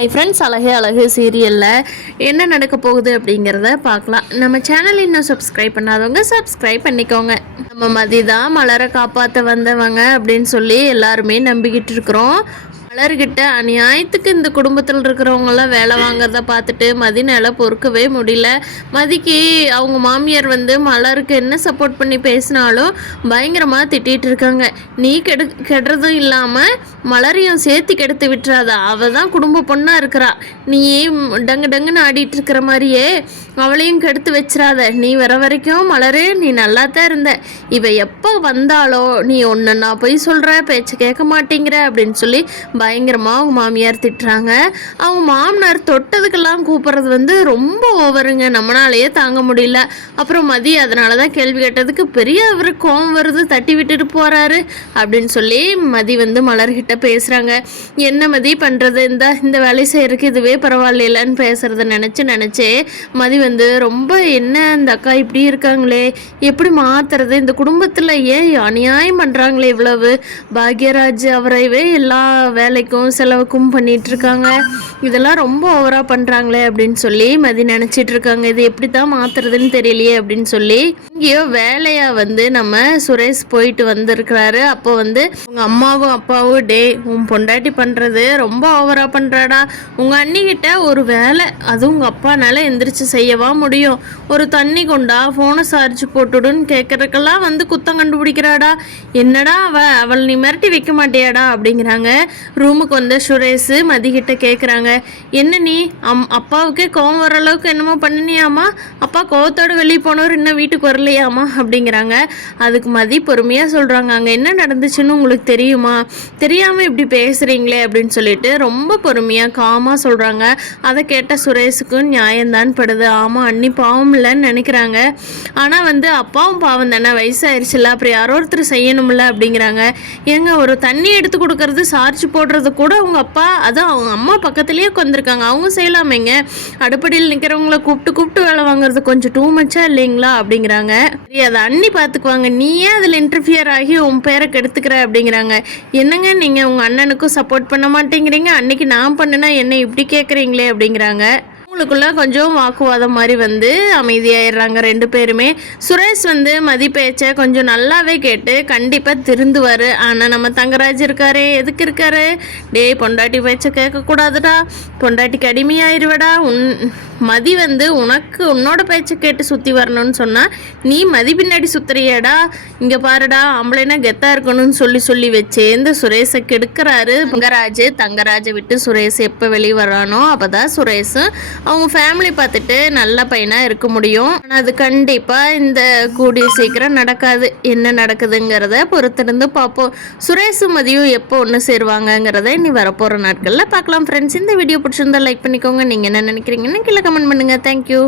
Hi friends, அழகே அழகு சீரியலில் என்ன நடக்க போகுது அப்படிங்கிறத பார்க்கலாம். நம்ம சேனல் இன்னும் சப்ஸ்கிரைப் பண்ணாதவங்க சப்ஸ்கிரைப் பண்ணிக்கோங்க. நம்ம மதி தான் மலரை காப்பாற்ற வந்தவங்க அப்படின்னு சொல்லி எல்லாருமே நம்பிக்கிட்டு இருக்கிறோம். மலர்கிட்ட அநியாயத்துக்கு இந்த குடும்பத்தில் இருக்கிறவங்களாம் வேலை வாங்குறத பார்த்துட்டு மதினால பொறுக்கவே முடியல. மதிக்கு அவங்க மாமியார் மலருக்கு என்ன சப்போர்ட் பண்ணி பேசினாலும் பயங்கரமாக திட்டிகிட்டு இருக்காங்க. நீ கெடுறதும் இல்லாமல் மலரையும் சேர்த்து கெடுத்து விட்டுறாத, அவள் தான் குடும்ப பொண்ணாக இருக்கிறா, நீ டங்கு டங்குன்னு ஆடிட்டு இருக்கிற மாதிரியே அவளையும் கெடுத்து வச்சிடாத. நீ வர வரைக்கும் மலரே நீ நல்லா தான் இருந்த, இவ எப்போ வந்தாலோ நீ ஒன்று நான் போய் சொல்கிற பேச்சு கேட்க மாட்டேங்கிற அப்படின்னு சொல்லி பயங்கரமாக அவங்க மாமியார் திட்டுறாங்க. அவங்க மாமனார் தொட்டதுக்கெல்லாம் கூப்பிட்றது ரொம்ப ஓவருங்க, நம்மளாலேயே தாங்க முடியல. அப்புறம் மதி அதனால தான் கேள்வி கேட்டதுக்கு பெரிய அவருக்கு கோவம் வருது, தட்டி விட்டுட்டு போகிறாரு அப்படின்னு சொல்லி மதி மலர்கிட்ட பேசுகிறாங்க. என்ன மதி பண்ணுறது, இந்த வேலை செய்கிறதுக்கு இதுவே பரவாயில்லன்னு பேசுகிறத நினச்சே மதி ரொம்ப என்ன இந்த அக்கா இப்படி இருக்காங்களே, எப்படி மாற்றுறது, இந்த குடும்பத்தில் ஏன் அநியாயம் பண்ணுறாங்களே, இவ்வளவு பாக்யராஜ் அவரைவே எல்லா வேலைக்கும் செலவுக்கும் பண்ணிட்டு இருக்காங்க, இதெல்லாம் ரொம்ப ஓவராக பண்ணுறாங்களே அப்படின்னு சொல்லி மதி நினச்சிட்டு இருக்காங்க. இது எப்படி தான் மாற்றுறதுன்னு தெரியலையே அப்படின்னு சொல்லி இங்கேயோ வேலையாக நம்ம சுரேஷ் போயிட்டு வந்திருக்கிறாரு. அப்போ உங்கள் அம்மாவும் அப்பாவும் டே உன் பொண்டாட்டி பண்ணுறது ரொம்ப ஓவராக பண்ணுறாடா, உங்கள் அண்ணிக்கிட்ட ஒரு வேலை அதுவும் உங்கள் அப்பானால எந்திரிச்சு செய்யவா முடியும், ஒரு தண்ணி கொண்டா ஃபோனை சார்ஜ் போட்டுடுன்னு கேட்குறதுக்கெல்லாம் குத்தம் கண்டுபிடிக்கிறாடா, என்னடா அவள் நீ மிரட்டி வைக்க மாட்டியாடா அப்படிங்கிறாங்க. ரூமுக்கு சுரேஷ் மதிக்கிட்ட கேட்குறாங்க, என்ன நீ அப்பாவுக்கே கோவம் வர அளவுக்கு என்னமோ பண்ணினியாமா, அப்பா கோவத்தோடு வெளியே போனவர் இன்னும் வீட்டுக்கு வரலையாமா அப்படிங்கிறாங்க. அதுக்கு மதி பொறுமையாக சொல்கிறாங்க, அங்கே என்ன நடந்துச்சுன்னு உங்களுக்கு தெரியுமா, தெரியாமல் இப்படி பேசுகிறீங்களே அப்படின்னு சொல்லிட்டு ரொம்ப பொறுமையாக காமாக சொல்கிறாங்க. அதை கேட்ட சுரேஷுக்கும் நியாயம்தான் படுது. ஆமாம் அண்ணி பாவம் இல்லைன்னு நினைக்கிறாங்க, ஆனால் அப்பாவும் பாவம் தானே, வயசாயிருச்சுல, அப்புறம் யாரோ ஒருத்தர் செய்யணும்ல அப்படிங்கிறாங்க. ஏங்க ஒரு தண்ணி எடுத்து கொடுக்கறது சார்ஜ் போடுறது கூட அவங்க அப்பா, அதான் அவங்க அம்மா பக்கத்துலேயே உட்காந்துருக்காங்க, அவங்க செய்யலாமேங்க, அடுப்படியில் நிற்கிறவங்கள கூப்பிட்டு வேலை வாங்குறது கொஞ்சம் டூ மச்சா இல்லைங்களா அப்படிங்கிறாங்க. சரி அதை அண்ணி பார்த்துக்குவாங்க, நீயே அதில் இன்டர்ஃபியர் ஆகி உன் பேரை கெடுத்துக்கிற அப்படிங்கிறாங்க. என்னங்க நீங்கள் உங்கள் அண்ணனுக்கும் சப்போர்ட் பண்ண மாட்டேங்கிறீங்க, அன்னைக்கு நான் பண்ணுனா என்ன இப்படி கேட்குறீங்களே அப்படிங்கிறாங்க. அவங்களுக்குள்ள கொஞ்சம் வாக்குவாதம் மாதிரி அமைதியாயிடுறாங்க ரெண்டு பேருமே. சுரேஷ் மதி பேச்சை கொஞ்சம் நல்லாவே கேட்டு கண்டிப்பாக திருந்துவார். ஆனால் நம்ம தங்கராஜ் இருக்காரு, எதுக்கு இருக்காரு, டே பொண்டாட்டி பேச்சை கேட்கக்கூடாதுடா, பொண்டாட்டிக்கு அடிமையாயிருவடா, மதி உனக்கு உன்னோட பேச்சை கேட்டு சுற்றி வரணும்னு சொன்னால் நீ மதி பின்னாடி சுத்துறியடா, இங்கே பாருடா ஆம்பளைனா கெத்தாக இருக்கணும்னு சொல்லி வச்சேந்து சுரேஷை கெடுக்கிறாரு தங்கராஜை விட்டு சுரேஷ் எப்போ வெளியே வரானோ அப்போ தான் சுரேஷும் அவங்க ஃபேமிலி பார்த்துட்டு நல்ல பையனாக இருக்க முடியும். ஆனால் அது கண்டிப்பாக இந்த கூடிய சீக்கிரம் நடக்காது. என்ன நடக்குதுங்கிறத பொறுத்திருந்து பார்ப்போம். சுரேஷும் மதியும் எப்போ ஒன்று சேருவாங்கங்கிறத இனி வரப்போகிற நாட்களில் பார்க்கலாம். ஃப்ரெண்ட்ஸ், இந்த வீடியோ பிடிச்சிருந்தா லைக் பண்ணிக்கோங்க. நீங்கள் என்ன நினைக்கிறீங்கன்னு கீழே கமெண்ட் பண்ணுங்கள். தேங்க்யூ.